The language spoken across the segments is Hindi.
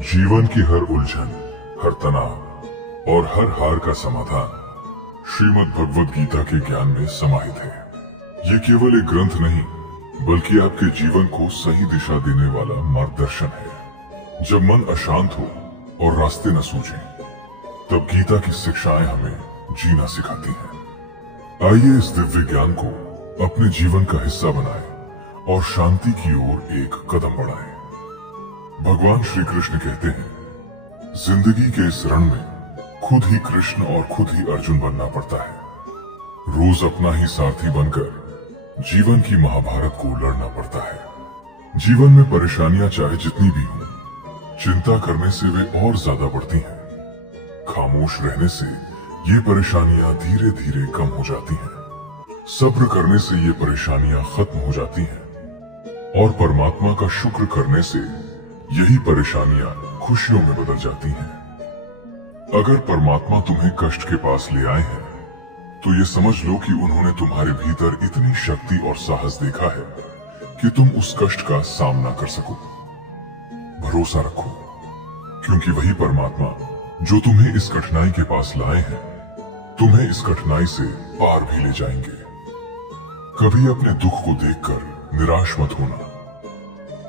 जीवन की हर उलझन, हर तनाव और हर हार का समाधान श्रीमद् भगवद गीता के ज्ञान में समाहित है। ये केवल एक ग्रंथ नहीं, बल्कि आपके जीवन को सही दिशा देने वाला मार्गदर्शन है। जब मन अशांत हो और रास्ते न सूझे, तब गीता की शिक्षाएं हमें जीना सिखाती हैं। आइए इस दिव्य ज्ञान को अपने जीवन का हिस्सा बनाएं और शांति की ओर एक कदम बढ़ाएं। भगवान श्री कृष्ण कहते हैं, जिंदगी के इस रण में खुद ही कृष्ण और खुद ही अर्जुन बनना पड़ता है। रोज अपना ही सारथी बनकर जीवन की महाभारत को लड़ना पड़ता है। जीवन में परेशानियां चाहे जितनी भी हों, चिंता करने से वे और ज्यादा बढ़ती हैं। खामोश रहने से ये परेशानियां धीरे धीरे कम हो जाती हैं। सब्र करने से ये परेशानियां खत्म हो जाती हैं और परमात्मा का शुक्र करने से यही परेशानियां खुशियों में बदल जाती हैं। अगर परमात्मा तुम्हें कष्ट के पास ले आए हैं, तो ये समझ लो कि उन्होंने तुम्हारे भीतर इतनी शक्ति और साहस देखा है कि तुम उस कष्ट का सामना कर सको। भरोसा रखो, क्योंकि वही परमात्मा जो तुम्हें इस कठिनाई के पास लाए हैं, तुम्हें इस कठिनाई से पार भी ले जाएंगे। कभी अपने दुख को देखकर निराश मत होना,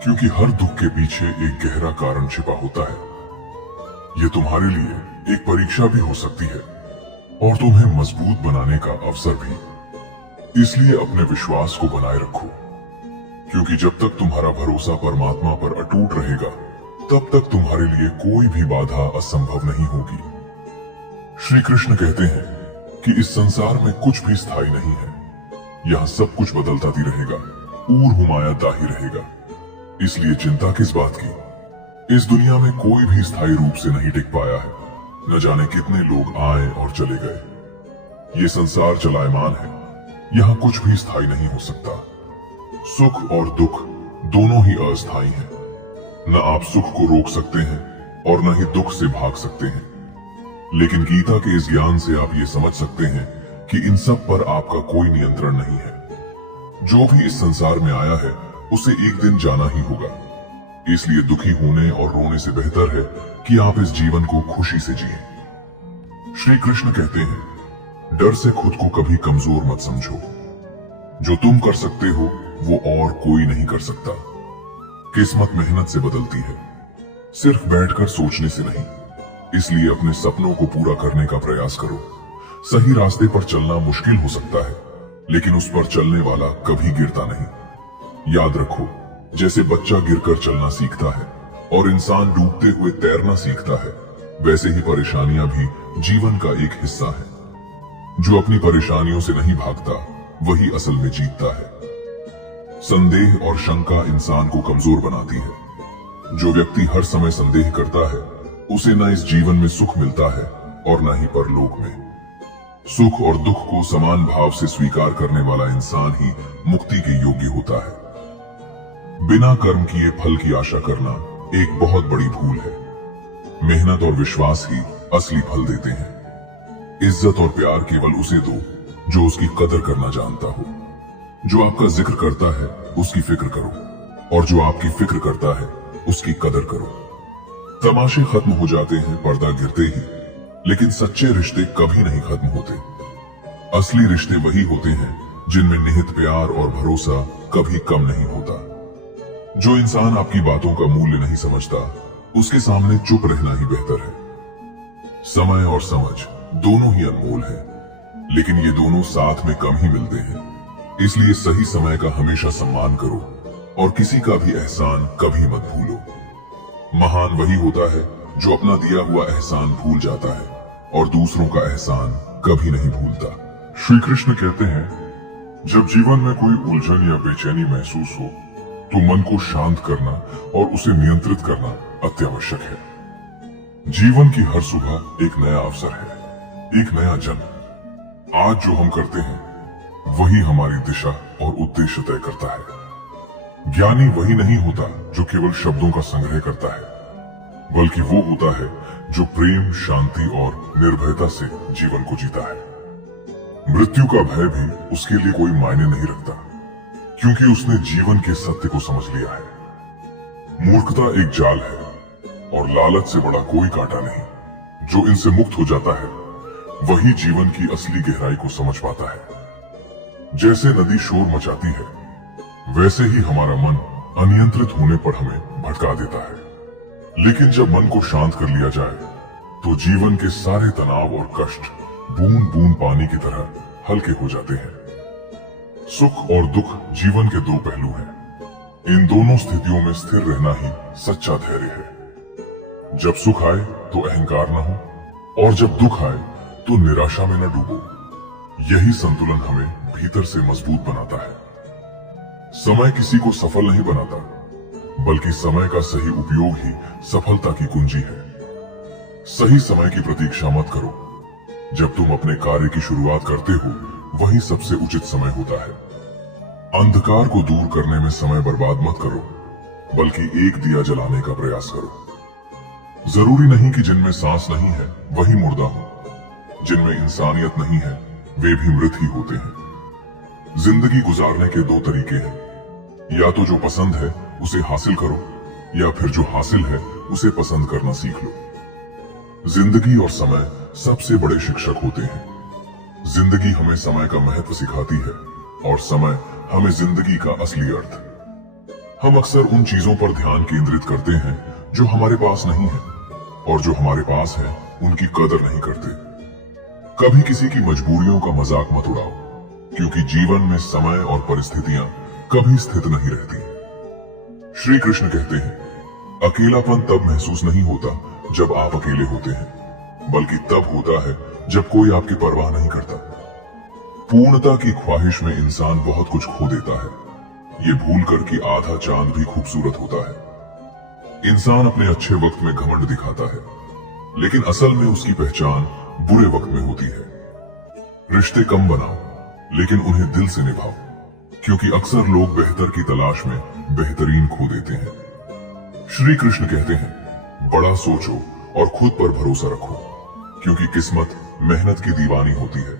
क्योंकि हर दुख के पीछे एक गहरा कारण छिपा होता है। ये तुम्हारे लिए एक परीक्षा भी हो सकती है और तुम्हें मजबूत बनाने का अवसर भी। इसलिए अपने विश्वास को बनाए रखो, क्योंकि जब तक तुम्हारा भरोसा परमात्मा पर अटूट रहेगा, तब तक तुम्हारे लिए कोई भी बाधा असंभव नहीं होगी। श्री कृष्ण कहते हैं कि इस संसार में कुछ भी स्थायी नहीं है। यहाँ सब कुछ बदलता ही रहेगा, ऊर हुमायाता ही रहेगा। इसलिए चिंता किस बात की? इस दुनिया में कोई भी स्थायी रूप से नहीं टिक पाया है। न जाने कितने लोग आए और चले गए। ये संसार चलायमान है, यहाँ कुछ भी स्थायी नहीं हो सकता। सुख और दुख दोनों ही अस्थायी हैं। न आप सुख को रोक सकते हैं और न ही दुख से भाग सकते हैं। लेकिन गीता के इस ज्ञान से आप ये समझ सकते हैं कि इन सब पर आपका कोई नियंत्रण नहीं है। जो भी इस संसार में आया है, उसे एक दिन जाना ही होगा। इसलिए दुखी होने और रोने से बेहतर है कि आप इस जीवन को खुशी से जिएं। श्री कृष्ण कहते हैं, डर से खुद को कभी कमजोर मत समझो। जो तुम कर सकते हो, वो और कोई नहीं कर सकता। किस्मत मेहनत से बदलती है, सिर्फ बैठकर सोचने से नहीं। इसलिए अपने सपनों को पूरा करने का प्रयास करो। सही रास्ते पर चलना मुश्किल हो सकता है, लेकिन उस पर चलने वाला कभी गिरता नहीं। याद रखो, जैसे बच्चा गिरकर चलना सीखता है और इंसान डूबते हुए तैरना सीखता है, वैसे ही परेशानियां भी जीवन का एक हिस्सा है। जो अपनी परेशानियों से नहीं भागता, वही असल में जीतता है। संदेह और शंका इंसान को कमजोर बनाती है। जो व्यक्ति हर समय संदेह करता है, उसे न इस जीवन में सुख मिलता है और न ही परलोक में। सुख और दुख को समान भाव से स्वीकार करने वाला इंसान ही मुक्ति के योग्य होता है। बिना कर्म किए फल की आशा करना एक बहुत बड़ी भूल है। मेहनत और विश्वास ही असली फल देते हैं। इज्जत और प्यार केवल उसे दो जो उसकी कदर करना जानता हो। जो आपका जिक्र करता है, उसकी फिक्र करो, और जो आपकी फिक्र करता है, उसकी कदर करो। तमाशे खत्म हो जाते हैं पर्दा गिरते ही, लेकिन सच्चे रिश्ते कभी नहीं खत्म होते। असली रिश्ते वही होते हैं जिनमें निहित प्यार और भरोसा कभी कम नहीं होता। जो इंसान आपकी बातों का मूल्य नहीं समझता, उसके सामने चुप रहना ही बेहतर है। समय और समझ दोनों ही अनमोल हैं, लेकिन ये दोनों साथ में कम ही मिलते हैं। इसलिए सही समय का हमेशा सम्मान करो और किसी का भी एहसान कभी मत भूलो। महान वही होता है जो अपना दिया हुआ एहसान भूल जाता है और दूसरों का एहसान कभी नहीं भूलता। श्री कृष्ण कहते हैं, जब जीवन में कोई उलझन या बेचैनी महसूस हो, तो मन को शांत करना और उसे नियंत्रित करना अत्यावश्यक है। जीवन की हर सुबह एक नया अवसर है, एक नया जन्म। आज जो हम करते हैं, वही हमारी दिशा और उद्देश्य तय करता है। ज्ञानी वही नहीं होता जो केवल शब्दों का संग्रह करता है, बल्कि वो होता है जो प्रेम, शांति और निर्भयता से जीवन को जीता है। मृत्यु का भय भी उसके लिए कोई मायने नहीं रखता, क्योंकि उसने जीवन के सत्य को समझ लिया है। मूर्खता एक जाल है और लालच से बड़ा कोई कांटा नहीं। जो इनसे मुक्त हो जाता है वही जीवन की असली गहराई को समझ पाता है। जैसे नदी शोर मचाती है, वैसे ही हमारा मन अनियंत्रित होने पर हमें भटका देता है। लेकिन जब मन को शांत कर लिया जाए तो जीवन के सारे तनाव और कष्ट बूंद बूंद पानी की तरह हल्के हो जाते हैं। सुख और दुख जीवन के दो पहलू हैं। इन दोनों स्थितियों में स्थिर रहना ही सच्चा धैर्य है। जब सुख आए तो अहंकार न हो, और जब दुख आए तो निराशा में न डूबो। यही संतुलन हमें भीतर से मजबूत बनाता है। समय किसी को सफल नहीं बनाता, बल्कि समय का सही उपयोग ही सफलता की कुंजी है। सही समय की प्रतीक्षा मत करो। जब तुम अपने कार्य की शुरुआत करते हो, वही सबसे उचित समय होता है। अंधकार को दूर करने में समय बर्बाद मत करो, बल्कि एक दिया जलाने का प्रयास करो। जरूरी नहीं कि जिनमें सांस नहीं है वही मुर्दा हो। जिनमें इंसानियत नहीं है वे भी मृत ही होते हैं। जिंदगी गुजारने के दो तरीके हैं, या तो जो पसंद है उसे हासिल करो, या फिर जो हासिल है उसे पसंद करना सीख लो। जिंदगी और समय सबसे बड़े शिक्षक होते हैं। जिंदगी हमें समय का महत्व सिखाती है और समय हमें जिंदगी का असली अर्थ। हम अक्सर उन चीजों पर ध्यान केंद्रित करते हैं जो हमारे पास नहीं है, और जो हमारे पास है उनकी कदर नहीं करते। कभी किसी की मजबूरियों का मजाक मत उड़ाओ, क्योंकि जीवन में समय और परिस्थितियां कभी स्थिर नहीं रहती। श्री कृष्ण कहते हैं, अकेलापन तब महसूस नहीं होता जब आप अकेले होते हैं, बल्कि तब होता है जब कोई आपकी परवाह नहीं करता। पूर्णता की ख्वाहिश में इंसान बहुत कुछ खो देता है, ये भूलकर कि आधा चांद भी खूबसूरत होता है। इंसान अपने अच्छे वक्त में घमंड दिखाता है, लेकिन असल में उसकी पहचान बुरे वक्त में होती है। रिश्ते कम बनाओ, लेकिन उन्हें दिल से निभाओ, क्योंकि अक्सर लोग बेहतर की तलाश में बेहतरीन खो देते हैं। श्री कृष्ण कहते हैं, बड़ा सोचो और खुद पर भरोसा रखो, क्योंकि किस्मत मेहनत की दीवानी होती है।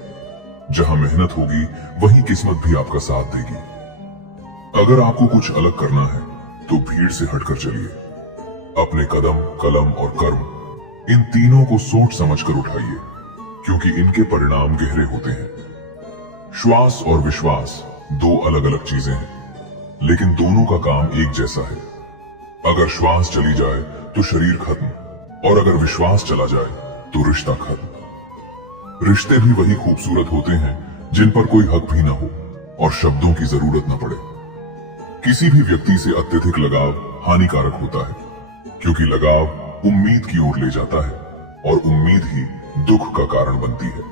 जहां मेहनत होगी वहीं किस्मत भी आपका साथ देगी। अगर आपको कुछ अलग करना है तो भीड़ से हटकर चलिए। अपने कदम, कलम और कर्म, इन तीनों को सोच समझकर उठाइए, क्योंकि इनके परिणाम गहरे होते हैं। श्वास और विश्वास दो अलग अलग चीजें हैं, लेकिन दोनों का काम एक जैसा है। अगर श्वास चली जाए तो शरीर खत्म, और अगर विश्वास चला जाए तो रिश्ता खत्म। रिश्ते भी वही खूबसूरत होते हैं जिन पर कोई हक भी ना हो और शब्दों की जरूरत न पड़े। किसी भी व्यक्ति से अत्यधिक लगाव हानिकारक होता है, क्योंकि लगाव उम्मीद की ओर ले जाता है, और उम्मीद ही दुख का कारण बनती है।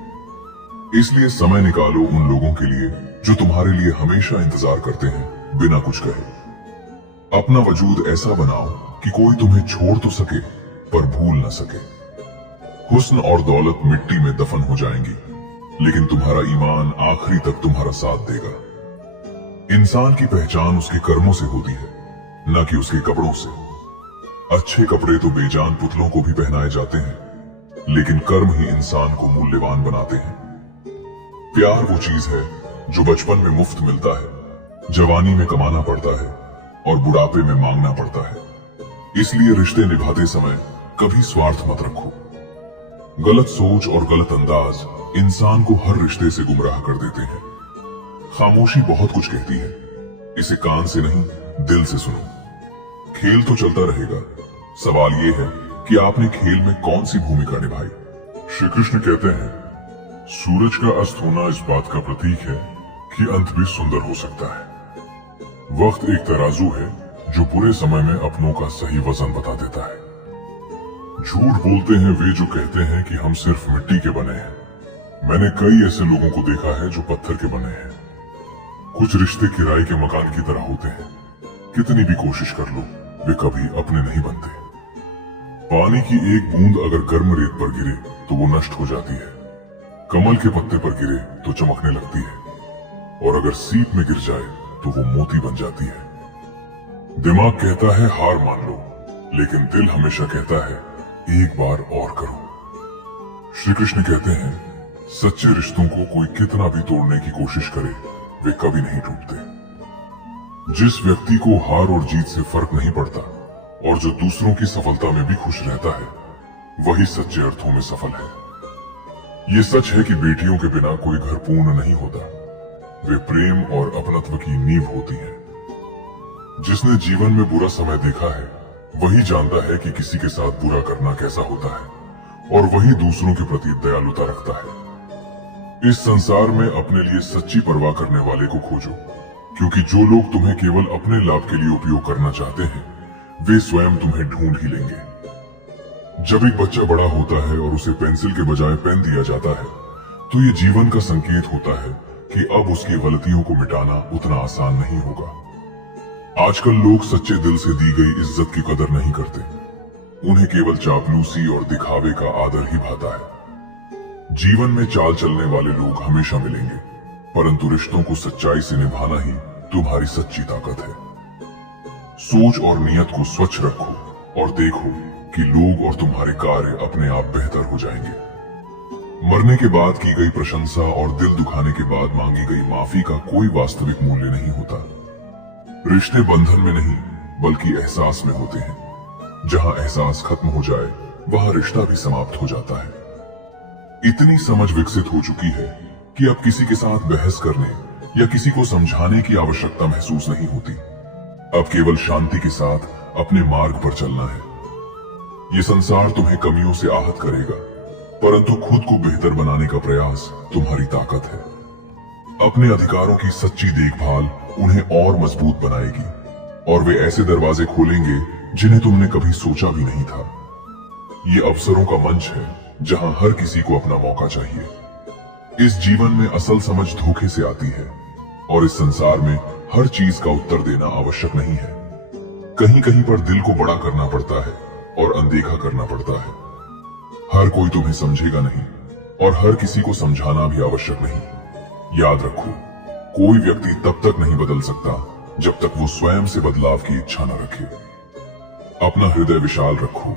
इसलिए समय निकालो उन लोगों के लिए जो तुम्हारे लिए हमेशा इंतजार करते हैं बिना कुछ कहे। अपना वजूद ऐसा बनाओ कि कोई तुम्हें छोड़ तो सके पर भूल न सके। हुस्न और दौलत मिट्टी में दफन हो जाएंगी, लेकिन तुम्हारा ईमान आखिरी तक तुम्हारा साथ देगा। इंसान की पहचान उसके कर्मों से होती है, न कि उसके कपड़ों से। अच्छे कपड़े तो बेजान पुतलों को भी पहनाए जाते हैं, लेकिन कर्म ही इंसान को मूल्यवान बनाते हैं। प्यार वो चीज है जो बचपन में मुफ्त मिलता है, जवानी में कमाना पड़ता है और बुढ़ापे में मांगना पड़ता है। इसलिए रिश्ते निभाते समय कभी स्वार्थ मत रखो। गलत सोच और गलत अंदाज इंसान को हर रिश्ते से गुमराह कर देते हैं। खामोशी बहुत कुछ कहती है, इसे कान से नहीं दिल से सुनो। खेल तो चलता रहेगा, सवाल यह है कि आपने खेल में कौन सी भूमिका निभाई। श्री कृष्ण कहते हैं, सूरज का अस्त होना इस बात का प्रतीक है कि अंत भी सुंदर हो सकता है। वक्त एक तराजू है जो बुरे समय में अपनों का सही वजन बता देता है। झूठ बोलते हैं वे जो कहते हैं कि हम सिर्फ मिट्टी के बने हैं। मैंने कई ऐसे लोगों को देखा है जो पत्थर के बने हैं। कुछ रिश्ते किराए के मकान की तरह होते हैं, कितनी भी कोशिश कर लो वे कभी अपने नहीं बनते। पानी की एक बूंद अगर गर्म रेत पर गिरे तो वो नष्ट हो जाती है, कमल के पत्ते पर गिरे तो चमकने लगती है, और अगर सीप में गिर जाए तो वो मोती बन जाती है। दिमाग कहता है हार मान लो, लेकिन दिल हमेशा कहता है एक बार और करो। श्री कृष्ण कहते हैं, सच्चे रिश्तों को कोई कितना भी तोड़ने की कोशिश करे वे कभी नहीं टूटते। जिस व्यक्ति को हार और जीत से फर्क नहीं पड़ता और जो दूसरों की सफलता में भी खुश रहता है, वही सच्चे अर्थों में सफल है। ये सच है कि बेटियों के बिना कोई घर पूर्ण नहीं होता। वे प्रेम और अपनत्व की नींव होती हैं। जिसने जीवन में बुरा समय देखा है, वही जानता है कि किसी के साथ बुरा करना कैसा होता है, और वही दूसरों के प्रति दयालुता रखता है। इस संसार में अपने लिए सच्ची परवाह करने वाले को खोजो, क्योंकि जो लोग तुम्हें केवल अपने लाभ के लिए उपयोग करना चाहते हैं, वे स्वयं तुम्हें ढूंढ ही लेंगे। जब एक बच्चा बड़ा होता है और उसे पेंसिल के बजाय पेन दिया जाता है, तो ये जीवन का संकेत होता है कि अब उसकी गलतियों को मिटाना उतना आसान नहीं होगा। आजकल लोग सच्चे दिल से दी गई इज्जत की कदर नहीं करते। उन्हें केवल चापलूसी और दिखावे का आदर ही भाता है। जीवन में चाल चलने वाले लोग हमेशा मिलेंगे, परंतु रिश्तों को सच्चाई से निभाना ही तुम्हारी सच्ची ताकत है। सोच और नियत को स्वच्छ रखो और देखो कि लोग और तुम्हारे कार्य अपने आप बेहतर हो जाएंगे। मरने के बाद की गई प्रशंसा और दिल दुखाने के बाद मांगी गई माफी का कोई वास्तविक मूल्य नहीं होता। रिश्ते बंधन में नहीं, बल्कि एहसास में होते हैं। जहां एहसास खत्म हो जाए, वहां रिश्ता भी समाप्त हो जाता है। इतनी समझ विकसित हो चुकी है कि अब किसी के साथ बहस करने या किसी को समझाने की आवश्यकता महसूस नहीं होती। अब केवल शांति के साथ अपने मार्ग पर चलना है। ये संसार तुम्हें कमियों से आहत करेगा, परंतु खुद को बेहतर बनाने का प्रयास तुम्हारी ताकत है। अपने अधिकारों की सच्ची देखभाल उन्हें और मजबूत बनाएगी, और वे ऐसे दरवाजे खोलेंगे जिन्हें तुमने कभी सोचा भी नहीं था। ये अवसरों का मंच है जहां हर किसी को अपना मौका चाहिए। इस जीवन में असल समझ धोखे से आती है, और इस संसार में हर चीज का उत्तर देना आवश्यक नहीं है। कहीं कहीं पर दिल को बड़ा करना पड़ता है और अनदेखा करना पड़ता है। हर कोई तुम्हें समझेगा नहीं, और हर किसी को समझाना भी आवश्यक नहीं। याद रखो, कोई व्यक्ति तब तक नहीं बदल सकता जब तक वो स्वयं से बदलाव की इच्छा न रखे। अपना हृदय विशाल रखो,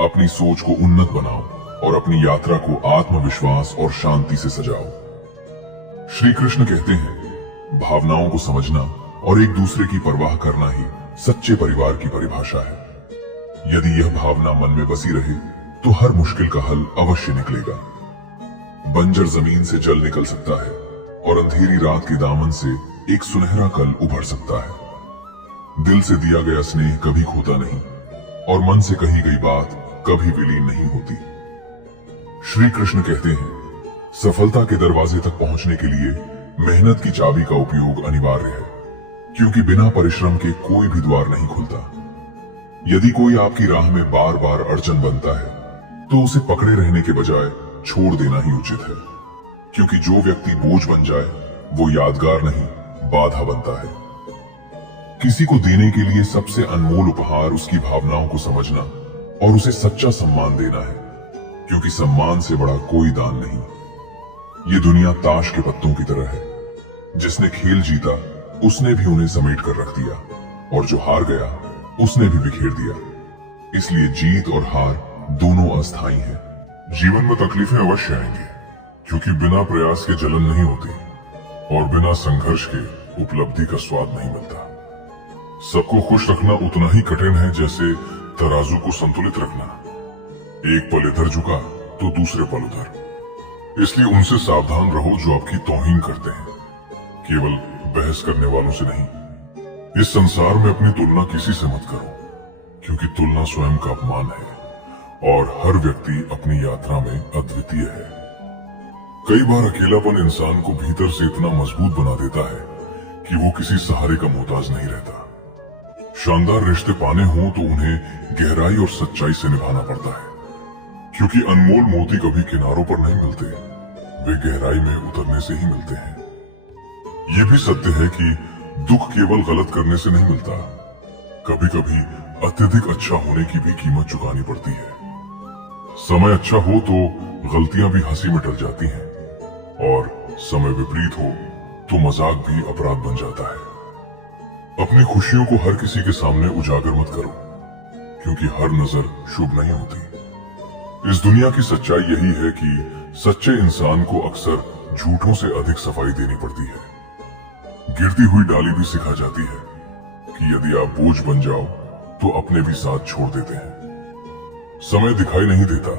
अपनी सोच को उन्नत बनाओ और अपनी यात्रा को आत्मविश्वास और शांति से सजाओ। श्री कृष्ण कहते हैं, भावनाओं को समझना और एक दूसरे की परवाह करना ही सच्चे परिवार की परिभाषा है। यदि यह भावना मन में बसी रहे, तो हर मुश्किल का हल अवश्य निकलेगा। बंजर जमीन से जल निकल सकता है, और अंधेरी रात के दामन से एक सुनहरा कल उभर सकता है। दिल से दिया गया स्नेह कभी खोता नहीं, और मन से कही गई बात कभी विलीन नहीं होती। श्री कृष्ण कहते हैं, सफलता के दरवाजे तक पहुंचने के लिए मेहनत की चाबी का उपयोग अनिवार्य है, क्योंकि बिना परिश्रम के कोई भी द्वार नहीं खुलता। यदि कोई आपकी राह में बार बार अड़चन बनता है, तो उसे पकड़े रहने के बजाय छोड़ देना ही उचित है, क्योंकि जो व्यक्ति बोझ बन जाए, वो यादगार नहीं, बाधा बनता है। किसी को देने के लिए सबसे अनमोल उपहार उसकी भावनाओं को समझना और उसे सच्चा सम्मान देना है, क्योंकि सम्मान से बड़ा कोई दान नहीं। ये दुनिया ताश के पत्तों की तरह है। जिसने खेल जीता, उसने भी उन्हें समेट कर रख दिया, और जो हार गया, उसने भी बिखेर दिया। इसलिए जीत और हार दोनों अस्थायी हैं। जीवन में तकलीफें अवश्य आएंगी, क्योंकि बिना प्रयास के जलन नहीं होती, और बिना संघर्ष के उपलब्धि का स्वाद नहीं मिलता। सबको खुश रखना उतना ही कठिन है जैसे तराजू को संतुलित रखना। एक पल इधर झुका तो दूसरे पल उधर। इसलिए उनसे सावधान रहो जो आपकी तौहीन करते हैं, केवल बहस करने वालों से नहीं। इस संसार में अपनी तुलना किसी से मत करो, क्योंकि तुलना स्वयं का अपमान है, और हर व्यक्ति अपनी यात्रा में अद्वितीय है। कई बार अकेलापन इंसान को भीतर से इतना मजबूत बना देता है कि वो किसी सहारे का मोहताज नहीं रहता। शानदार रिश्ते पाने हों तो उन्हें गहराई और सच्चाई से निभाना पड़ता है, क्योंकि अनमोल मोती कभी किनारों पर नहीं मिलते, वे गहराई में उतरने से ही मिलते हैं। ये भी सत्य है कि दुख केवल गलत करने से नहीं मिलता, कभी कभी अत्यधिक अच्छा होने की भी कीमत चुकानी पड़ती है। समय अच्छा हो तो गलतियां भी हंसी में टल जाती हैं, और समय विपरीत हो तो मजाक भी अपराध बन जाता है। अपनी खुशियों को हर किसी के सामने उजागर मत करो, क्योंकि हर नजर शुभ नहीं होती। इस दुनिया की सच्चाई यही है कि सच्चे इंसान को अक्सर झूठों से अधिक सफाई देनी पड़ती है। गिरती हुई डाली भी सिखा जाती है कि यदि आप बोझ बन जाओ तो अपने भी साथ छोड़ देते हैं। समय दिखाई नहीं देता,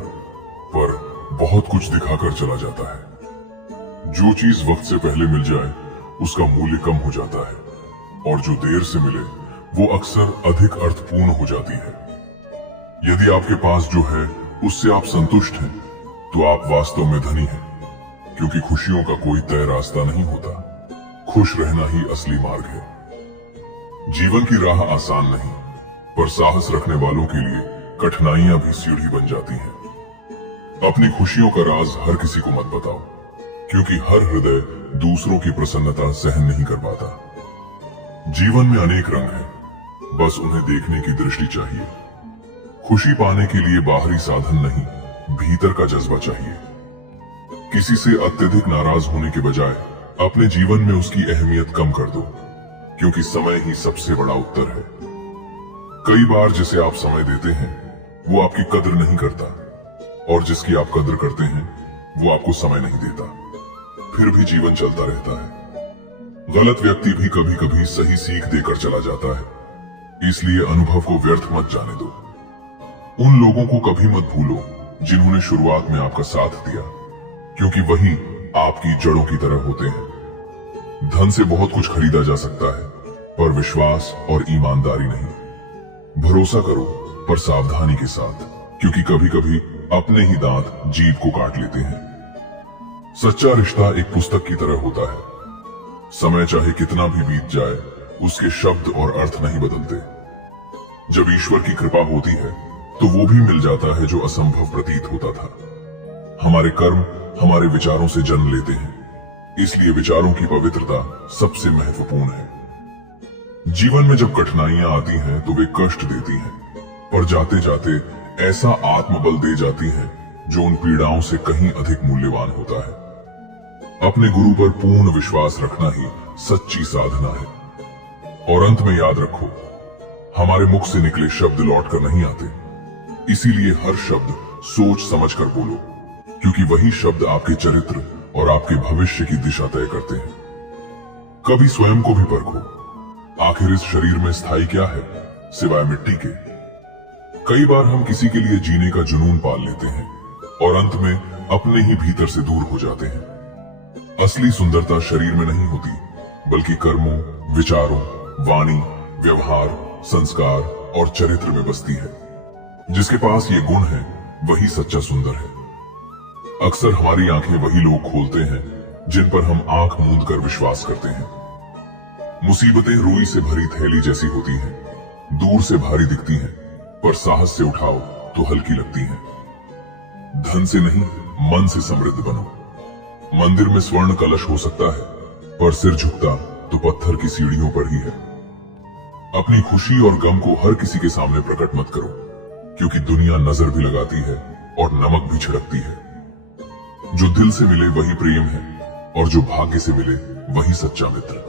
पर बहुत कुछ दिखाकर चला जाता है। जो चीज वक्त से पहले मिल जाए उसका मूल्य कम हो जाता है, और जो देर से मिले वो अक्सर अधिक अर्थपूर्ण हो जाती है। यदि आपके पास जो है उससे आप संतुष्ट हैं, तो आप वास्तव में धनी हैं, क्योंकि खुशियों का कोई तय रास्ता नहीं होता। खुश रहना ही असली मार्ग है। जीवन की राह आसान नहीं, पर साहस रखने वालों के लिए कठिनाइयां भी सीढ़ी बन जाती हैं। अपनी खुशियों का राज हर किसी को मत बताओ, क्योंकि हर हृदय दूसरों की प्रसन्नता सहन नहीं कर पाता। जीवन में अनेक रंग हैं, बस उन्हें देखने की दृष्टि चाहिए। खुशी पाने के लिए बाहरी साधन नहीं, भीतर का जज्बा चाहिए। किसी से अत्यधिक नाराज होने के बजाय अपने जीवन में उसकी अहमियत कम कर दो, क्योंकि समय ही सबसे बड़ा उत्तर है। कई बार जिसे आप समय देते हैं वो आपकी कद्र नहीं करता, और जिसकी आप कद्र करते हैं वो आपको समय नहीं देता। फिर भी जीवन चलता रहता है। गलत व्यक्ति भी कभी कभी सही सीख देकर चला जाता है, इसलिए अनुभव को व्यर्थ मत जाने दो। उन लोगों को कभी मत भूलो जिन्होंने शुरुआत में आपका साथ दिया, क्योंकि वही आपकी जड़ों की तरह होते हैं। धन से बहुत कुछ खरीदा जा सकता है, पर विश्वास और ईमानदारी नहीं। भरोसा करो, पर सावधानी के साथ, क्योंकि कभी कभी अपने ही दांत जीभ को काट लेते हैं। सच्चा रिश्ता एक पुस्तक की तरह होता है। समय चाहे कितना भी बीत जाए, उसके शब्द और अर्थ नहीं बदलते। जब ईश्वर की कृपा होती है तो वो भी मिल जाता है जो असंभव प्रतीत होता था। हमारे कर्म हमारे विचारों से जन्म लेते हैं, इसलिए विचारों की पवित्रता सबसे महत्वपूर्ण है। जीवन में जब कठिनाइयां आती हैं तो वे कष्ट देती हैं, पर जाते जाते ऐसा आत्मबल दे जाती हैं जो उन पीड़ाओं से कहीं अधिक मूल्यवान होता है। अपने गुरु पर पूर्ण विश्वास रखना ही सच्ची साधना है। और अंत में याद रखो, हमारे मुख से निकले शब्द लौट कर नहीं आते, इसीलिए हर शब्द सोच समझकर बोलो, क्योंकि वही शब्द आपके चरित्र और आपके भविष्य की दिशा तय करते हैं। कभी स्वयं को भी परखो, आखिर इस शरीर में स्थायी क्या है सिवाय मिट्टी के। कई बार हम किसी के लिए जीने का जुनून पाल लेते हैं और अंत में अपने ही भीतर से दूर हो जाते हैं। असली सुंदरता शरीर में नहीं होती, बल्कि कर्मों, विचारों, वाणी, व्यवहार, संस्कार और चरित्र में बसती है। जिसके पास ये गुण है वही सच्चा सुंदर है। अक्सर हमारी आंखें वही लोग खोलते हैं जिन पर हम आंख मूंद कर विश्वास करते हैं। मुसीबतें रुई से भरी थैली जैसी होती हैं, दूर से भारी दिखती हैं, पर साहस से उठाओ तो हल्की लगती हैं। धन से नहीं, मन से समृद्ध बनो। मंदिर में स्वर्ण कलश हो सकता है, पर सिर झुकता तो पत्थर की सीढ़ियों पर ही है। अपनी खुशी और गम को हर किसी के सामने प्रकट मत करो, क्योंकि दुनिया नजर भी लगाती है और नमक भी छिड़कती है। जो दिल से मिले वही प्रेम है, और जो भाग्य से मिले वही सच्चा मित्र।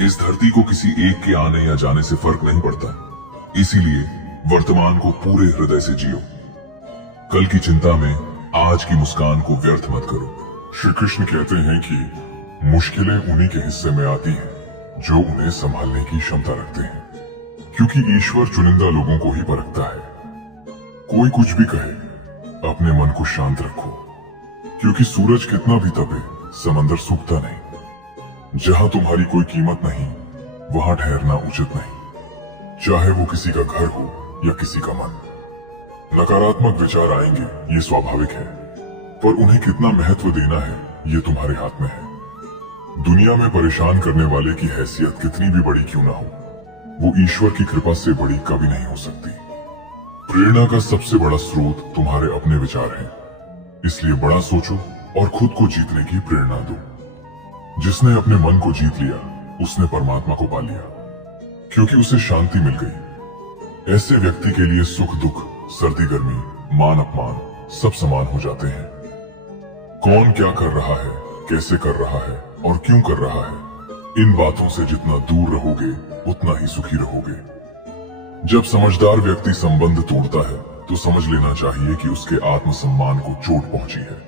इस धरती को किसी एक के आने या जाने से फर्क नहीं पड़ता, इसीलिए वर्तमान को पूरे हृदय से जियो। कल की चिंता में आज की मुस्कान को व्यर्थ मत करो। श्री कृष्ण कहते हैं कि मुश्किलें उन्हीं के हिस्से में आती हैं जो उन्हें संभालने की क्षमता रखते हैं, क्योंकि ईश्वर चुनिंदा लोगों को ही परखता है। कोई कुछ भी कहे, अपने मन को शांत रखो, क्योंकि सूरज कितना भी तपे समंदर सूखता नहीं। जहां तुम्हारी कोई कीमत नहीं, वहां ठहरना उचित नहीं, चाहे वो किसी का घर हो या किसी का मन। नकारात्मक विचार आएंगे, ये स्वाभाविक है, पर उन्हें कितना महत्व देना है ये तुम्हारे हाथ में है। दुनिया में परेशान करने वाले की हैसियत कितनी भी बड़ी क्यों ना हो, वो ईश्वर की कृपा से बड़ी कभी नहीं हो सकती। प्रेरणा का सबसे बड़ा स्रोत तुम्हारे अपने विचार हैं, इसलिए बड़ा सोचो और खुद को जीतने की प्रेरणा दो। जिसने अपने मन को जीत लिया उसने परमात्मा को पा लिया, क्योंकि उसे शांति मिल गई। ऐसे व्यक्ति के लिए सुख दुख, सर्दी गर्मी, मान अपमान सब समान हो जाते हैं। कौन क्या कर रहा है, कैसे कर रहा है और क्यों कर रहा है, इन बातों से जितना दूर रहोगे उतना ही सुखी रहोगे। जब समझदार व्यक्ति संबंध तोड़ता है तो समझ लेना चाहिए कि उसके आत्मसम्मान को चोट पहुंची है।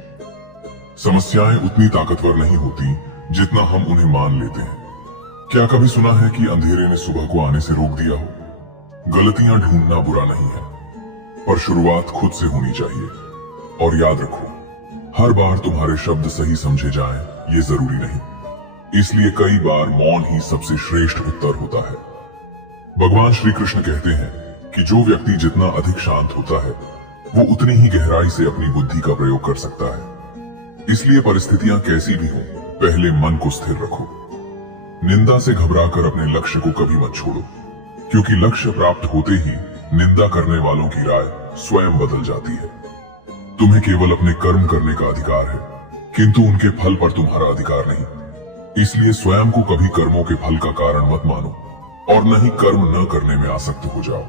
समस्याएं उतनी ताकतवर नहीं होती जितना हम उन्हें मान लेते हैं। क्या कभी सुना है कि अंधेरे ने सुबह को आने से रोक दिया हो? गलतियां ढूंढना बुरा नहीं है, पर शुरुआत खुद से होनी चाहिए। और याद रखो, हर बार तुम्हारे शब्द सही समझे जाएं ये जरूरी नहीं, इसलिए कई बार मौन ही सबसे श्रेष्ठ उत्तर होता है। भगवान श्री कृष्ण कहते हैं कि जो व्यक्ति जितना अधिक शांत होता है वो उतनी ही गहराई से अपनी बुद्धि का प्रयोग कर सकता है। इसलिए परिस्थितियां कैसी भी हों, पहले मन को स्थिर रखो। निंदा से घबराकर अपने लक्ष्य को कभी मत छोड़ो, क्योंकि लक्ष्य प्राप्त होते ही निंदा करने वालों की राय स्वयं बदल जाती है। तुम्हें केवल अपने कर्म करने का अधिकार है, किंतु उनके फल पर तुम्हारा अधिकार नहीं। इसलिए स्वयं को कभी कर्मों के फल का कारण मत मानो और न ही कर्म न करने में आसक्त हो जाओ।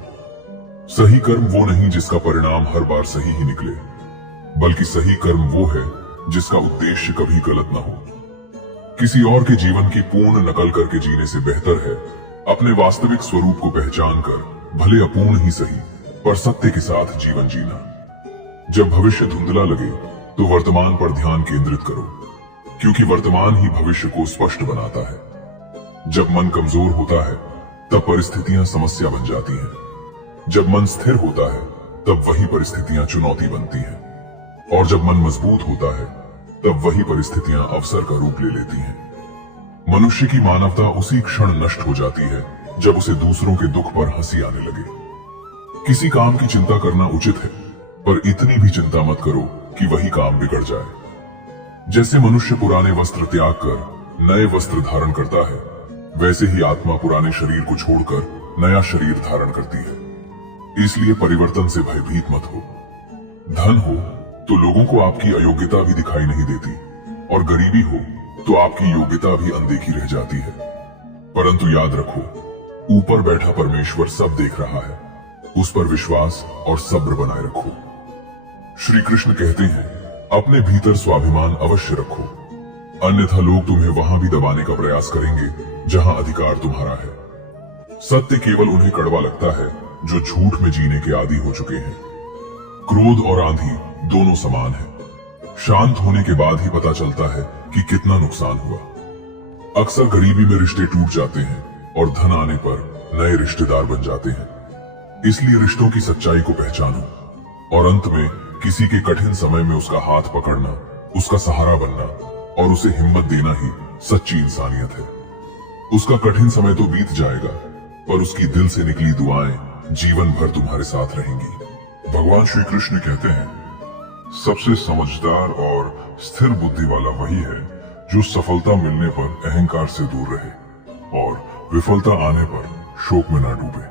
सही कर्म वो नहीं जिसका परिणाम हर बार सही ही निकले, बल्कि सही कर्म वो है जिसका उद्देश्य कभी गलत ना हो। किसी और के जीवन की पूर्ण नकल करके जीने से बेहतर है अपने वास्तविक स्वरूप को पहचान कर, भले अपूर्ण ही सही, पर सत्य के साथ जीवन जीना। जब भविष्य धुंधला लगे तो वर्तमान पर ध्यान केंद्रित करो, क्योंकि वर्तमान ही भविष्य को स्पष्ट बनाता है। जब मन कमजोर होता है तब परिस्थितियां समस्या बन जाती हैं। जब मन स्थिर होता है तब वही परिस्थितियां चुनौती बनती हैं, और जब मन मजबूत होता है तब वही परिस्थितियां अवसर का रूप ले लेती हैं। मनुष्य की मानवता उसी क्षण नष्ट हो जाती है जब उसे दूसरों के दुख पर हंसी आने लगे। किसी काम की चिंता करना उचित है, पर इतनी भी चिंता मत करो कि वही काम बिगड़ जाए। जैसे मनुष्य पुराने वस्त्र त्याग कर नए वस्त्र धारण करता है, वैसे ही आत्मा पुराने शरीर को छोड़कर नया शरीर धारण करती है। इसलिए परिवर्तन से भयभीत मत हो। धन हो तो लोगों को आपकी अयोग्यता भी दिखाई नहीं देती, और गरीबी हो तो आपकी योग्यता भी अनदेखी रह जाती है। परंतु याद रखो, ऊपर बैठा परमेश्वर सब देख रहा है। उस पर विश्वास और सब्र बनाए रखो। श्री कृष्ण कहते हैं, अपने भीतर स्वाभिमान अवश्य रखो, अन्यथा लोग तुम्हें वहां भी दबाने का प्रयास करेंगे जहां अधिकार तुम्हारा है। सत्य केवल उन्हें कड़वा लगता है जो झूठ में जीने के आदी हो चुके हैं। क्रोध और आंधी दोनों समान है। शांत होने के बाद ही पता चलता है कि कितना नुकसान हुआ। अक्सर गरीबी में रिश्ते टूट जाते हैं और धन आने पर नए रिश्तेदार बन जाते हैं। इसलिए रिश्तों की सच्चाई को पहचानो, और अंत में किसी के कठिन समय में उसका हाथ पकड़ना, उसका सहारा बनना और उसे हिम्मत देना ही सच्ची इंसानियत है। उसका कठिन समय तो बीत जाएगा, पर उसकी दिल से निकली दुआएं जीवन भर तुम्हारे साथ रहेंगी। भगवान श्री कृष्ण कहते हैं, सबसे समझदार और स्थिर बुद्धि वाला वही है जो सफलता मिलने पर अहंकार से दूर रहे और विफलता आने पर शोक में ना डूबे,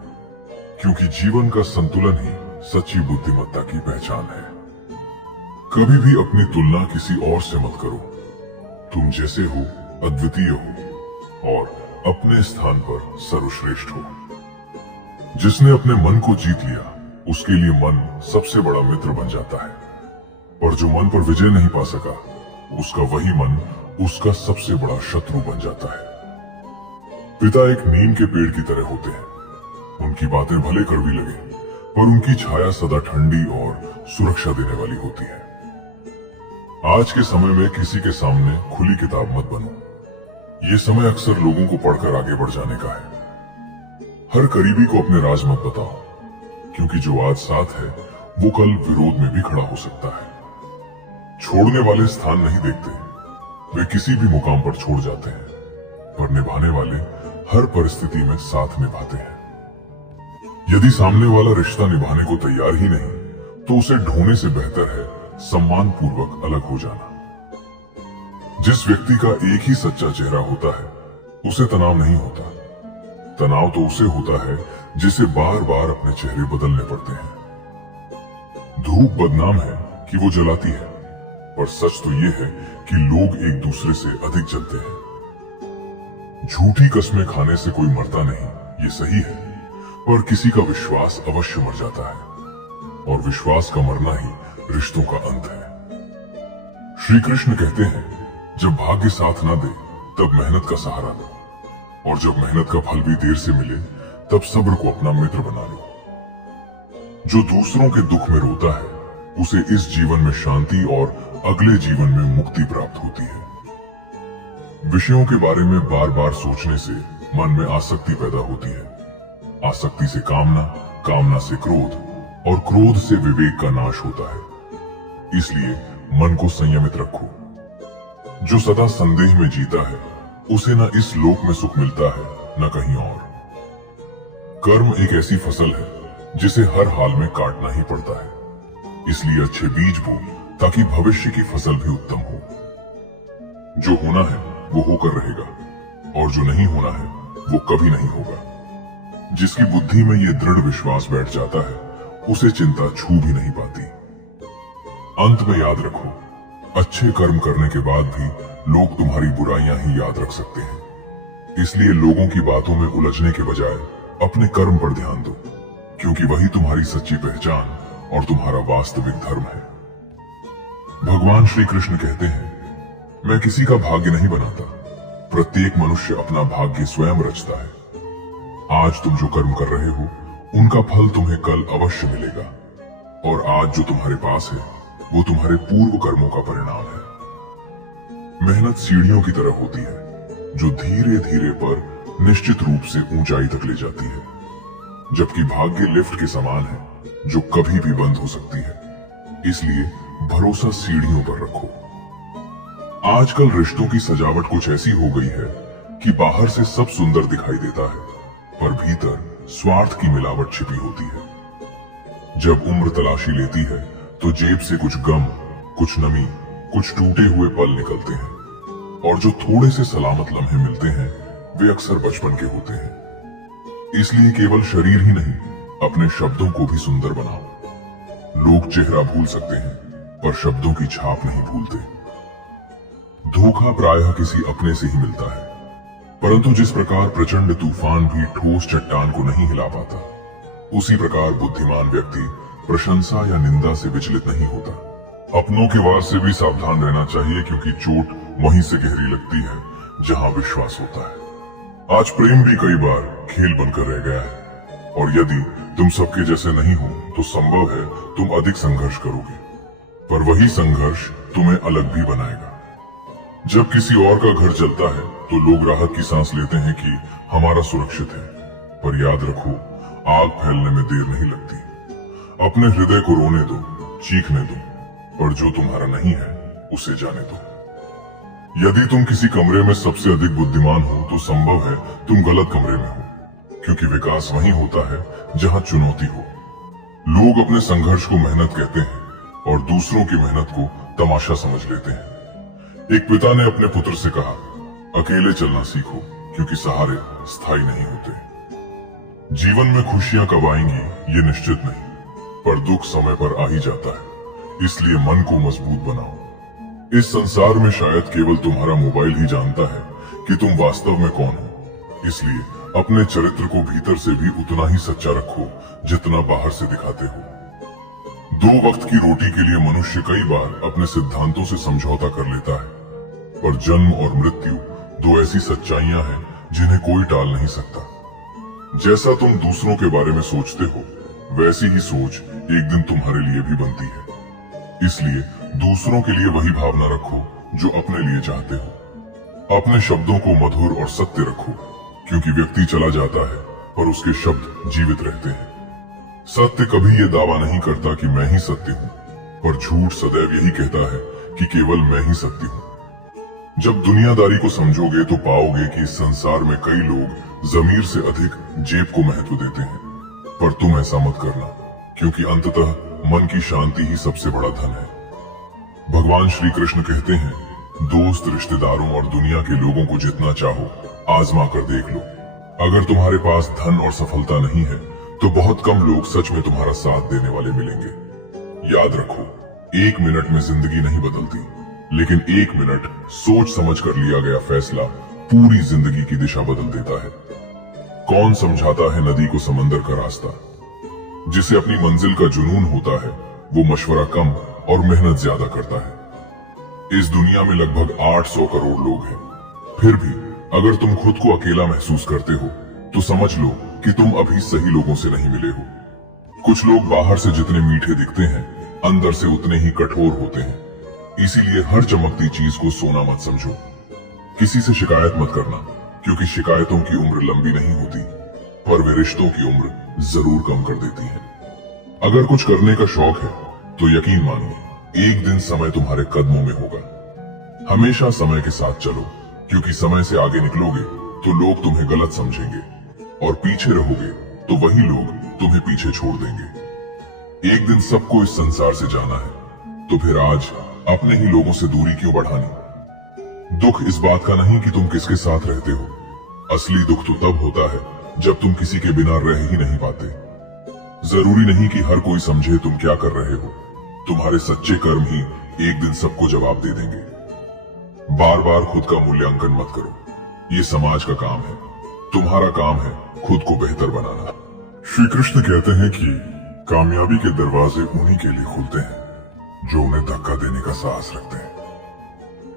क्योंकि जीवन का संतुलन ही सच्ची बुद्धिमत्ता की पहचान है। कभी भी अपनी तुलना किसी और से मत करो। तुम जैसे हो अद्वितीय हो और अपने स्थान पर सर्वश्रेष्ठ हो। जिसने अपने मन को जीत लिया उसके लिए मन सबसे बड़ा मित्र बन जाता है, और जो मन पर विजय नहीं पा सका उसका वही मन उसका सबसे बड़ा शत्रु बन जाता है। पिता एक नीम के पेड़ की तरह होते हैं। उनकी बातें भले कड़वी लगे, पर उनकी छाया सदा ठंडी और सुरक्षा देने वाली होती है। आज के समय में किसी के सामने खुली किताब मत बनो। ये समय अक्सर लोगों को पढ़कर आगे बढ़ जाने का है। हर करीबी को अपने राज मत बताओ, क्योंकि जो आज साथ है वो कल विरोध में भी खड़ा हो सकता है। छोड़ने वाले स्थान नहीं देखते, वे किसी भी मुकाम पर छोड़ जाते हैं, पर निभाने वाले हर परिस्थिति में साथ निभाते हैं। यदि सामने वाला रिश्ता निभाने को तैयार ही नहीं, तो उसे ढोने से बेहतर है सम्मान पूर्वक अलग हो जाना। जिस व्यक्ति का एक ही सच्चा चेहरा होता है उसे तनाव नहीं होता। तनाव तो उसे होता है जिसे बार बार अपने चेहरे बदलने पड़ते हैं। धूप बदनाम है कि वो जलाती है, पर सच तो ये है कि लोग एक दूसरे से अधिक जलते हैं। झूठी कस्में खाने से कोई मरता नहीं, ये सही है, पर किसी का विश्वास अवश्य मर जाता है, और विश्वास का मरना ही रिश्तों का अंत है। श्री कृष्ण कहते हैं, जब भाग्य साथ ना दे तब मेहनत का सहारा लो, और जब मेहनत का फल भी देर से मिले तब सब्र को अपना मित्र बना लो। जो दूसरों के दुख में रोता है उसे इस जीवन में शांति और अगले जीवन में मुक्ति प्राप्त होती है। विषयों के बारे में बार बार सोचने से मन में आसक्ति पैदा होती है। आसक्ति से कामना, कामना से क्रोध और क्रोध से विवेक का नाश होता है। इसलिए मन को संयमित रखो। जो सदा संदेह में जीता है उसे न इस लोक में सुख मिलता है न कहीं और। कर्म एक ऐसी फसल है जिसे हर हाल में काटना ही पड़ता है। इसलिए अच्छे बीज बो ताकि भविष्य की फसल भी उत्तम हो। जो होना है वो होकर रहेगा और जो नहीं होना है वो कभी नहीं होगा। जिसकी बुद्धि में ये दृढ़ विश्वास बैठ जाता है उसे चिंता छू भी नहीं पाती। अंत में याद रखो, अच्छे कर्म करने के बाद भी लोग तुम्हारी बुराइयां ही याद रख सकते हैं। इसलिए लोगों की बातों में उलझने के बजाय अपने कर्म पर ध्यान दो, क्योंकि वही तुम्हारी सच्ची पहचान और तुम्हारा वास्तविक धर्म है। भगवान श्री कृष्ण कहते हैं, मैं किसी का भाग्य नहीं बनाता, प्रत्येक मनुष्य अपना भाग्य स्वयं रचता है। आज तुम जो कर्म कर रहे हो उनका फल तुम्हें कल अवश्य मिलेगा, और आज जो तुम्हारे पास है वो तुम्हारे पूर्व कर्मों का परिणाम है। मेहनत सीढ़ियों की तरह होती है जो धीरे धीरे पर निश्चित रूप से ऊंचाई तक ले जाती है, जबकि भाग्य लिफ्ट के समान है जो कभी भी बंद हो सकती है। इसलिए भरोसा सीढ़ियों पर रखो। आजकल रिश्तों की सजावट कुछ ऐसी हो गई है कि बाहर से सब सुंदर दिखाई देता है, पर भीतर स्वार्थ की मिलावट छिपी होती है। जब उम्र तलाशी लेती है तो जेब से कुछ गम, कुछ नमी, कुछ टूटे हुए पल निकलते हैं, और जो थोड़े से सलामत लम्हे मिलते हैं वे अक्सर बचपन के होते हैं। इसलिए केवल शरीर ही नहीं, अपने शब्दों को भी सुंदर बनाओ। लोग चेहरा भूल सकते हैं पर शब्दों की छाप नहीं भूलते। धोखा प्रायः किसी अपने से ही मिलता है, परंतु जिस प्रकार प्रचंड तूफान भी ठोस चट्टान को नहीं हिला पाता, उसी प्रकार बुद्धिमान व्यक्ति प्रशंसा या निंदा से विचलित नहीं होता। अपनों के वार से भी सावधान रहना चाहिए, क्योंकि चोट वहीं से गहरी लगती है जहां विश्वास होता है। आज प्रेम भी कई बार खेल बनकर रह गया है, और यदि तुम सबके जैसे नहीं हो तो संभव है तुम अधिक संघर्ष करोगे, पर वही संघर्ष तुम्हें अलग भी बनाएगा। जब किसी और का घर जलता है तो लोग राहत की सांस लेते हैं कि हमारा सुरक्षित है, पर याद रखो, आग फैलने में देर नहीं लगती। अपने हृदय को रोने दो, चीखने दो, और जो तुम्हारा नहीं है उसे जाने दो। यदि तुम किसी कमरे में सबसे अधिक बुद्धिमान हो तो संभव है तुम गलत कमरे में हो, क्योंकि विकास वहीं होता है जहां चुनौती हो। लोग अपने संघर्ष को मेहनत कहते हैं और दूसरों की मेहनत को तमाशा समझ लेते हैं। एक पिता ने अपने पुत्र से कहा, अकेले चलना सीखो, क्योंकि सहारे स्थायी नहीं होते। जीवन में खुशियां कब आएंगी ये निश्चित नहीं, पर दुख समय पर आ ही जाता है। इसलिए मन को मजबूत बनाओ। इस संसार में शायद केवल तुम्हारा मोबाइल ही जानता है कि तुम वास्तव में कौन हो। इसलिए अपने चरित्र को भीतर से भी उतना ही सच्चा रखो जितना बाहर से दिखाते हो। 2 वक्त की रोटी के लिए मनुष्य कई बार अपने सिद्धांतों से समझौता कर लेता है, पर जन्म और मृत्यु 2 ऐसी सच्चाइयां हैं जिन्हें कोई टाल नहीं सकता। जैसा तुम दूसरों के बारे में सोचते हो, वैसी ही सोच एक दिन तुम्हारे लिए भी बनती है। इसलिए दूसरों के लिए वही भावना रखो जो अपने लिए चाहते हो। अपने शब्दों को मधुर और सत्य रखो, क्योंकि व्यक्ति चला जाता है पर उसके शब्द जीवित रहते हैं। सत्य कभी ये दावा नहीं करता कि मैं ही सत्य हूँ, पर झूठ सदैव यही कहता है कि केवल मैं ही सत्य हूँ। जब दुनियादारी को समझोगे तो पाओगे कि इस संसार में कई लोग जमीर से अधिक जेब को महत्व देते हैं, पर तुम ऐसा मत करना, क्योंकि अंततः मन की शांति ही सबसे बड़ा धन है। भगवान श्री कृष्ण कहते हैं, दोस्त, रिश्तेदारों और दुनिया के लोगों को जितना चाहो आजमा कर देख लो। अगर तुम्हारे पास धन और सफलता नहीं है तो बहुत कम लोग सच में तुम्हारा साथ देने वाले मिलेंगे। याद रखो, 1 मिनट में जिंदगी नहीं बदलती, लेकिन 1 मिनट सोच समझ कर लिया गया फैसला पूरी जिंदगी की दिशा बदल देता है। कौन समझाता है नदी को समंदर का रास्ता? जिसे अपनी मंजिल का जुनून होता है वो मशवरा कम और मेहनत ज्यादा करता है। इस दुनिया में लगभग 800 करोड़ लोग हैं, फिर भी अगर तुम खुद को अकेला महसूस करते हो तो समझ लो कि तुम अभी सही लोगों से नहीं मिले हो। कुछ लोग बाहर से जितने मीठे दिखते हैं, अंदर से उतने ही कठोर होते हैं। इसीलिए हर चमकती चीज को सोना मत समझो। किसी से शिकायत मत करना, क्योंकि शिकायतों की उम्र लंबी नहीं होती। पर वे रिश्तों की उम्र जरूर कम कर देती हैं। अगर कुछ करने का शौक है तो यकीन मानिए एक दिन समय तुम्हारे कदमों में होगा। हमेशा समय के साथ चलो, क्योंकि समय से आगे निकलोगे तो लोग तुम्हें गलत समझेंगे और पीछे रहोगे तो वही लोग तुम्हें पीछे छोड़ देंगे। एक दिन सबको इस संसार से जाना है, तो फिर आज अपने ही लोगों से दूरी क्यों बढ़ानी। दुख इस बात का नहीं कि तुम किसके साथ रहते हो, असली दुख तो तब होता है जब तुम किसी के बिना रह ही नहीं पाते। जरूरी नहीं कि हर कोई समझे तुम क्या कर रहे हो, तुम्हारे सच्चे कर्म ही एक दिन सबको जवाब दे देंगे। बार बार खुद का मूल्यांकन मत करो, ये समाज का काम है, तुम्हारा काम है खुद को बेहतर बनाना। श्री कृष्ण कहते हैं कि कामयाबी के दरवाजे उन्हीं के लिए खुलते हैं जो उन्हें धक्का देने का साहस रखते हैं,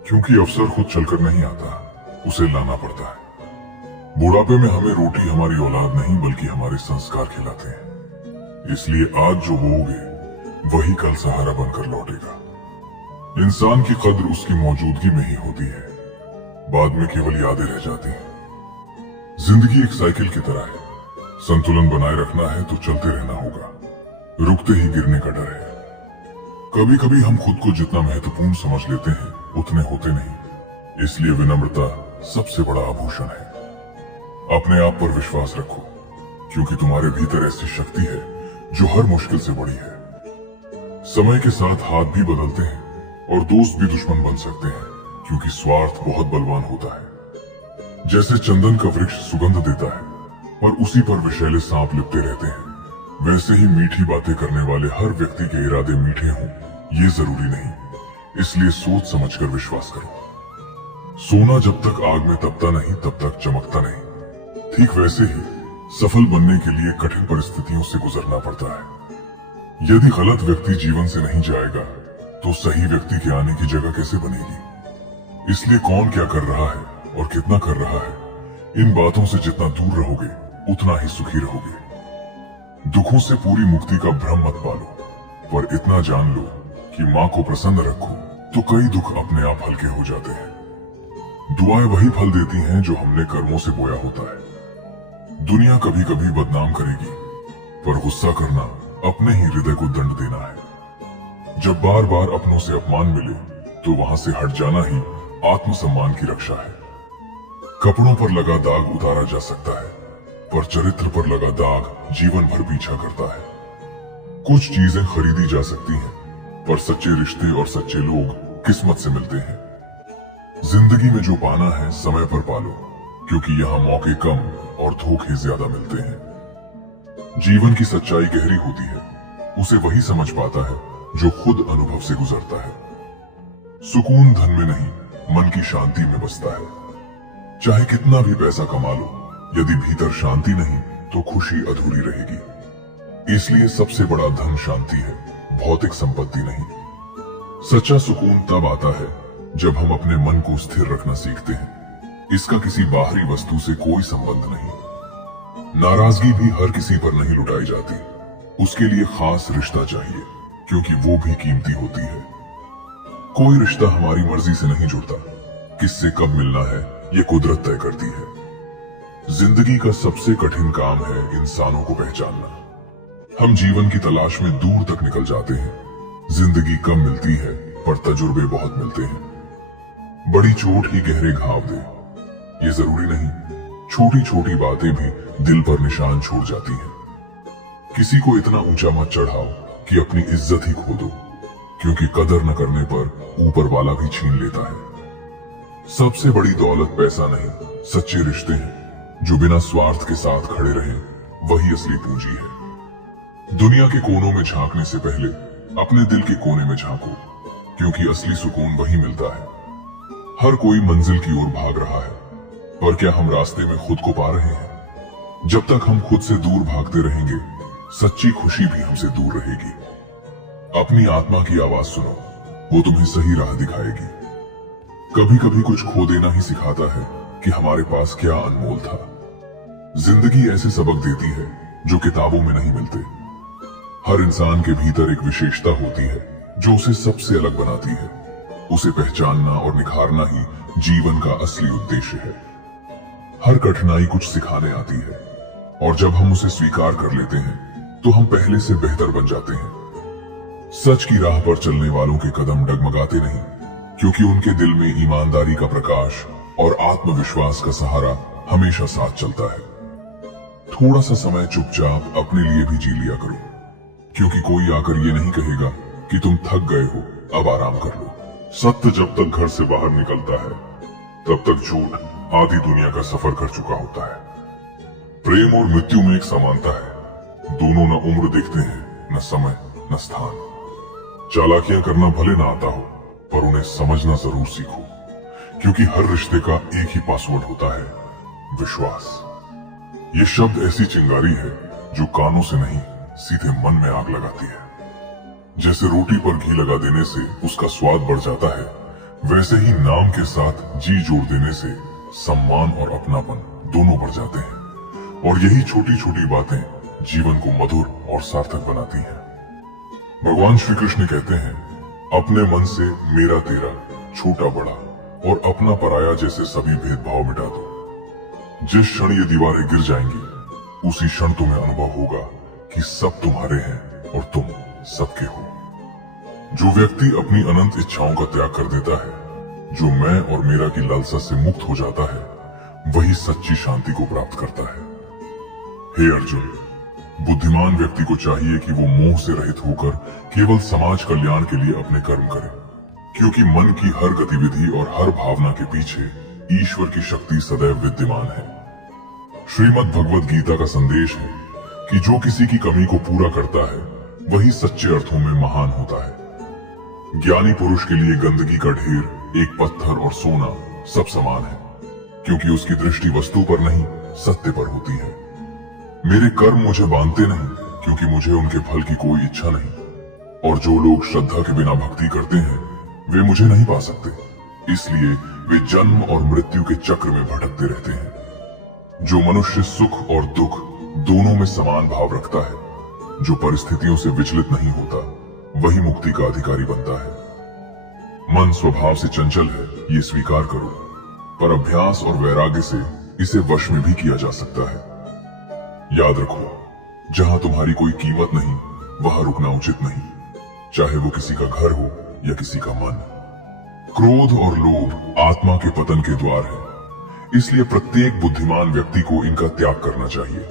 क्योंकि अवसर खुद चलकर नहीं आता, उसे लाना पड़ता है। बुढ़ापे में हमें रोटी हमारी औलाद नहीं बल्कि हमारे संस्कार खिलाते हैं। इसलिए आज जो बोओगे वही कल सहारा बनकर लौटेगा। इंसान की कद्र उसकी मौजूदगी में ही होती है, बाद में केवल यादें रह जाती हैं। जिंदगी एक साइकिल की तरह है, संतुलन बनाए रखना है तो चलते रहना होगा, रुकते ही गिरने का डर है। कभी कभी हम खुद को जितना महत्वपूर्ण समझ लेते हैं उतने होते नहीं, इसलिए विनम्रता सबसे बड़ा आभूषण है। अपने आप पर विश्वास रखो, क्योंकि तुम्हारे भीतर ऐसी शक्ति है जो हर मुश्किल से बड़ी है। समय के साथ हाथ भी बदलते हैं और दोस्त भी दुश्मन बन सकते हैं, क्योंकि स्वार्थ बहुत बलवान होता है। जैसे चंदन का वृक्ष सुगंध देता है और उसी पर विषैले सांप लिपटे रहते हैं, वैसे ही मीठी बातें करने वाले हर व्यक्ति के इरादे मीठे हों ये जरूरी नहीं, इसलिए सोच समझकर विश्वास करो। सोना जब तक आग में तपता नहीं तब तक चमकता नहीं, ठीक वैसे ही सफल बनने के लिए कठिन परिस्थितियों से गुजरना पड़ता है। यदि गलत व्यक्ति जीवन से नहीं जाएगा तो सही व्यक्ति के आने की जगह कैसे बनेगी। इसलिए कौन क्या कर रहा है और कितना कर रहा है, इन बातों से जितना दूर रहोगे उतना ही सुखी रहोगे। दुखों से पूरी मुक्ति का भ्रम मत पालो, पर इतना जान लो कि माँ को प्रसन्न रखो तो कई दुख अपने आप हल्के हो जाते हैं। दुआएं वही फल देती हैं जो हमने कर्मों से बोया होता है। दुनिया कभी कभी बदनाम करेगी, पर गुस्सा करना अपने ही हृदय को दंड देना है। जब बार बार अपनों से अपमान मिले तो वहां से हट जाना ही आत्मसम्मान की रक्षा है। कपड़ों पर लगा दाग उतारा जा सकता है, पर चरित्र पर लगा दाग जीवन भर पीछा करता है। कुछ चीजें खरीदी जा सकती हैं, पर सच्चे रिश्ते और सच्चे लोग किस्मत से मिलते हैं। जिंदगी में जो पाना है समय पर पालो, क्योंकि यहाँ मौके कम और धोखे ज्यादा मिलते हैं। जीवन की सच्चाई गहरी होती है, उसे वही समझ पाता है जो खुद अनुभव से गुजरता है। सुकून धन में नहीं, मन की शांति में बसता है। चाहे कितना भी पैसा कमा लो, यदि भीतर शांति नहीं तो खुशी अधूरी रहेगी। इसलिए सबसे बड़ा धन शांति है, भौतिक संपत्ति नहीं। सच्चा सुकून तब आता है जब हम अपने मन को स्थिर रखना सीखते हैं। इसका किसी बाहरी वस्तु से कोई संबंध नहीं। नाराजगी भी हर किसी पर नहीं लुटाई जाती, उसके लिए खास रिश्ता चाहिए, क्योंकि वो भी कीमती होती है। कोई रिश्ता हमारी मर्जी से नहीं जुड़ता, किससे कब मिलना है ये कुदरत तय करती है। जिंदगी का सबसे कठिन काम है इंसानों को पहचानना। हम जीवन की तलाश में दूर तक निकल जाते हैं। जिंदगी कम मिलती है, पर तजुर्बे बहुत मिलते हैं। बड़ी चोट ही गहरे घाव दे, ये जरूरी नहीं। छोटी छोटी बातें भी दिल पर निशान छोड़ जाती हैं। किसी को इतना ऊंचा मत चढ़ाओ कि अपनी इज्जत ही खो दो, क्योंकि कदर न करने पर ऊपर वाला भी छीन लेता है। सबसे बड़ी दौलत पैसा नहीं, सच्चे रिश्ते हैं जो बिना स्वार्थ के साथ खड़े रहें, वही असली पूंजी है। दुनिया के कोनों में झांकने से पहले अपने दिल के कोने में झांको, क्योंकि असली सुकून वही मिलता है। हर कोई मंजिल की ओर भाग रहा है, पर क्या हम रास्ते में खुद को पा रहे हैं? जब तक हम खुद से दूर भागते रहेंगे, सच्ची खुशी भी हमसे दूर रहेगी। अपनी आत्मा की आवाज सुनो, वो तुम्हें सही राह दिखाएगी। कभी कभी कुछ खो देना ही सिखाता है कि हमारे पास क्या अनमोल था। जिंदगी ऐसे सबक देती है जो किताबों में नहीं मिलते। हर इंसान के भीतर एक विशेषता होती है जो उसे सबसे अलग बनाती है। उसे पहचानना और निखारना ही जीवन का असली उद्देश्य है। हर कठिनाई कुछ सिखाने आती है। और जब हम उसे स्वीकार कर लेते हैं तो हम पहले से बेहतर बन जाते हैं। सच की राह पर चलने वालों के कदम डगमगाते नहीं, क्योंकि उनके दिल में ईमानदारी का प्रकाश और आत्मविश्वास का सहारा हमेशा साथ चलता है। थोड़ा सा समय चुपचाप अपने लिए भी जी लिया करो, क्योंकि कोई आकर ये नहीं कहेगा कि तुम थक गए हो, अब आराम कर लो। सत्य जब तक घर से बाहर निकलता है तब तक झूठ आधी दुनिया का सफर कर चुका होता है। प्रेम और मृत्यु में एक समानता है, दोनों न उम्र देखते हैं, न समय, न स्थान। चालाकियां करना भले ना आता हो, पर उन्हें समझना जरूर सीखो, क्योंकि हर रिश्ते का एक ही पासवर्ड होता है, विश्वास। ये शब्द ऐसी चिंगारी है जो कानों से नहीं सीधे मन में आग लगाती है। जैसे रोटी पर घी लगा देने से उसका स्वाद बढ़ जाता है, वैसे ही नाम के साथ जी जोड़ देने से सम्मान और अपनापन दोनों बढ़ जाते हैं। और यही छोटी छोटी बातें जीवन को मधुर और सार्थक बनाती हैं। भगवान श्री कृष्ण कहते हैं, अपने मन से मेरा तेरा, छोटा बड़ा और अपना पराया जैसे सभी भेदभाव मिटा दो। जिस क्षण ये दीवारें गिर जाएंगी, उसी क्षण तुम्हें अनुभव होगा कि सब तुम्हारे हैं और तुम सबके हो। जो व्यक्ति अपनी अनंत इच्छाओं का त्याग कर देता है, जो मैं और मेरा की लालसा से मुक्त हो जाता है, वही सच्ची शांति को प्राप्त करता है। हे अर्जुन, बुद्धिमान व्यक्ति को चाहिए कि वो मोह से रहित होकर केवल समाज कल्याण के लिए अपने कर्म करे, क्योंकि मन की हर गतिविधि और हर भावना के पीछे ईश्वर की शक्ति सदैव विद्यमान है। श्रीमद् भगवद गीता का संदेश है कि जो किसी की कमी को पूरा करता है, वही सच्चे अर्थों में महान होता है। ज्ञानी पुरुष के लिए गंदगी का ढेर, एक पत्थर और सोना सब समान है, क्योंकि उसकी दृष्टि वस्तु पर नहीं, सत्य पर होती है। मेरे कर्म मुझे बांधते नहीं, क्योंकि मुझे उनके फल की कोई इच्छा नहीं, और जो लोग श्रद्धा के बिना भक्ति करते हैं, वे मुझे नहीं पा सकते, इसलिए वे जन्म और मृत्यु के चक्र में भटकते रहते हैं। जो मनुष्य सुख और दुख दोनों में समान भाव रखता है, जो परिस्थितियों से विचलित नहीं होता, वही मुक्ति का अधिकारी बनता है। मन स्वभाव से चंचल है, ये स्वीकार करो, पर अभ्यास और वैराग्य से इसे वश में भी किया जा सकता है। याद रखो, जहां तुम्हारी कोई कीमत नहीं, वहां रुकना उचित नहीं, चाहे वो किसी का घर हो या किसी का मन। क्रोध और लोभ आत्मा के पतन के द्वार है, इसलिए प्रत्येक बुद्धिमान व्यक्ति को इनका त्याग करना चाहिए।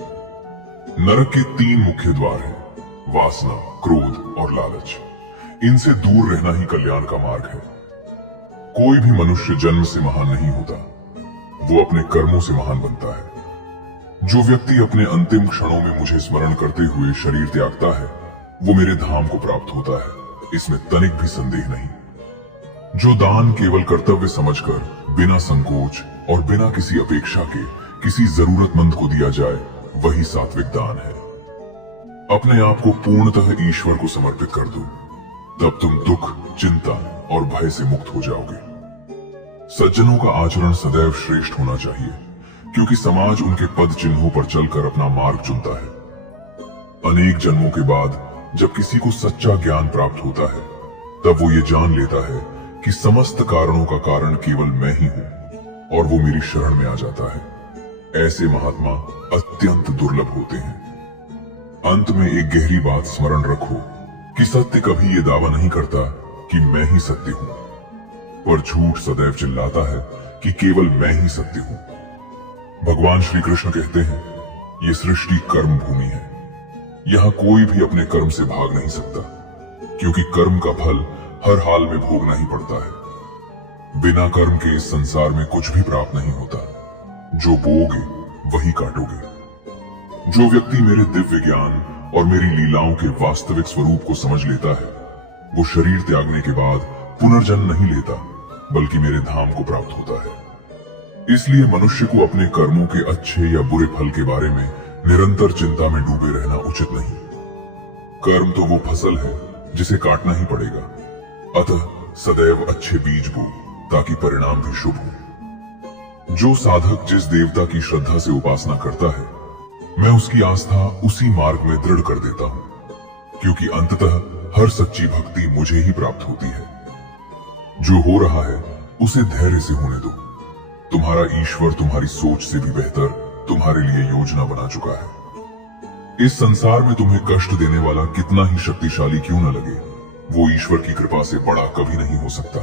नरक के 3 मुख्य द्वार हैं, वासना, क्रोध और लालच। इनसे दूर रहना ही कल्याण का मार्ग है। कोई भी मनुष्य जन्म से महान नहीं होता, वो अपने कर्मों से महान बनता है। जो व्यक्ति अपने अंतिम क्षणों में मुझे स्मरण करते हुए शरीर त्यागता है, वो मेरे धाम को प्राप्त होता है, इसमें तनिक भी संदेह नहीं। जो दान केवल कर्तव्य समझकर बिना संकोच और बिना किसी अपेक्षा के किसी जरूरतमंद को दिया जाए, वही सात्विक दान है। अपने आप को पूर्णतः ईश्वर को समर्पित कर दो, तब तुम दुख, चिंता और भय से मुक्त हो जाओगे। सज्जनों का आचरण सदैव श्रेष्ठ होना चाहिए, क्योंकि समाज उनके पद चिन्हों पर चलकर अपना मार्ग चुनता है। अनेक जन्मों के बाद जब किसी को सच्चा ज्ञान प्राप्त होता है, तब वो ये जान लेता है कि समस्त कारणों का कारण केवल मैं ही हूं, और वो मेरी शरण में आ जाता है। ऐसे महात्मा अत्यंत दुर्लभ होते हैं। अंत में एक गहरी बात स्मरण रखो कि सत्य कभी ये दावा नहीं करता कि मैं ही सत्य हूं, पर झूठ सदैव चिल्लाता है कि केवल मैं ही सत्य हूं। भगवान श्री कृष्ण कहते हैं, ये सृष्टि कर्म भूमि है। यहां कोई भी अपने कर्म से भाग नहीं सकता, क्योंकि कर्म का फल हर हाल में भोगना ही पड़ता है। बिना कर्म के इस संसार में कुछ भी प्राप्त नहीं होता। जो बोओगे वही काटोगे। जो व्यक्ति मेरे दिव्य ज्ञान और मेरी लीलाओं के वास्तविक स्वरूप को समझ लेता है, वो शरीर त्यागने के बाद पुनर्जन्म नहीं लेता, बल्कि मेरे धाम को प्राप्त होता है। इसलिए मनुष्य को अपने कर्मों के अच्छे या बुरे फल के बारे में निरंतर चिंता में डूबे रहना उचित नहीं। कर्म तो वो फसल है जिसे काटना ही पड़ेगा, अतः सदैव अच्छे बीज बो, ताकि परिणाम भी शुभ हो। जो साधक जिस देवता की श्रद्धा से उपासना करता है, मैं उसकी आस्था उसी मार्ग में दृढ़ कर देता हूं, क्योंकि अंततः हर सच्ची भक्ति मुझे ही प्राप्त होती है। जो हो रहा है उसे धैर्य से होने दो। तुम्हारा ईश्वर तुम्हारी सोच से भी बेहतर तुम्हारे लिए योजना बना चुका है। इस संसार में तुम्हें कष्ट देने वाला कितना ही शक्तिशाली क्यों न लगे, वो ईश्वर की कृपा से बड़ा कभी नहीं हो सकता।